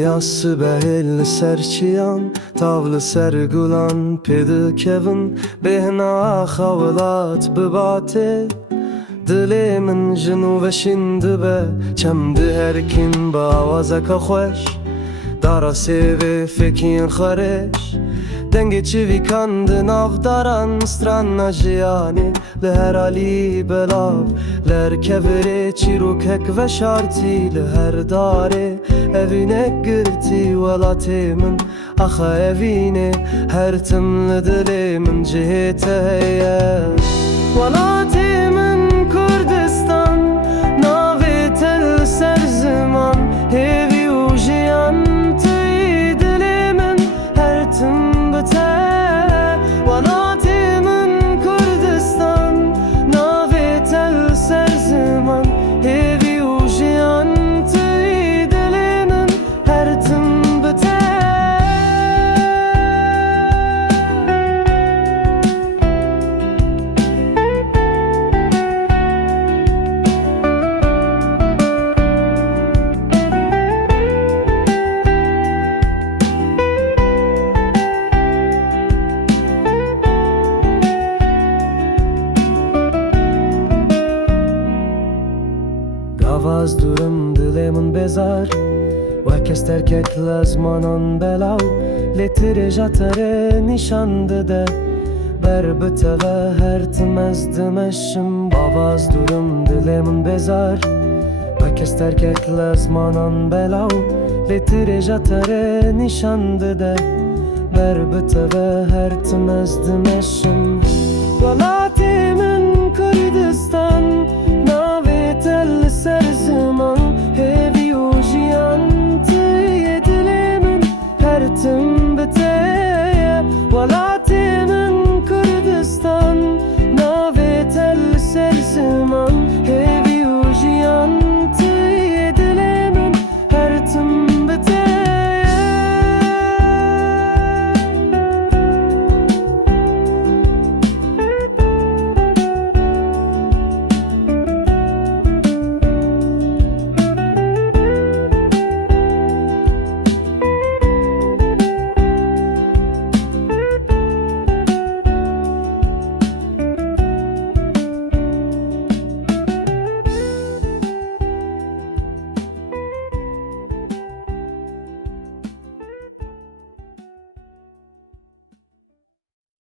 Yası behel serçiyan Tavlı sergulan pedi kevin Behna xavlat bibate Dilê min jin û veşîn dibe Çemdi herkin bi awazeka xweş Dara sêvê fekîn xwereş Dengê çivî kan di navdaran Strana jiyanê li her alî belav Li her kevirê çîrokek veşartî Li her darê evînek girtî Welatê min axa evînê Her tim li dilê min cihê te heye Welatê min Kurdistan Navê te li ser ziman Hêvî û jiyan tûyî dilê min Her tim bi te Welatê min Kurdistan Navê te li ser ziman Hêvî û jiyan tûyî dilê min Her tim bi te Gavaz durum dilê min bezar Wekes terkek lezmanan belaw Lê tirê ja te rê nîşan dide Ber bi te ve her tim ez dimeşim Gavaz durum dilê min bezar Wekes terkek lezmanan belaw Lê tirê ja te rê nîşan dide Ber bi te ve her tim ez dimeşim Welatê min Kurdistan Navê te li ser ziman Hêvî û jiyan tûyê dilê min Her tim bi te ye Welatê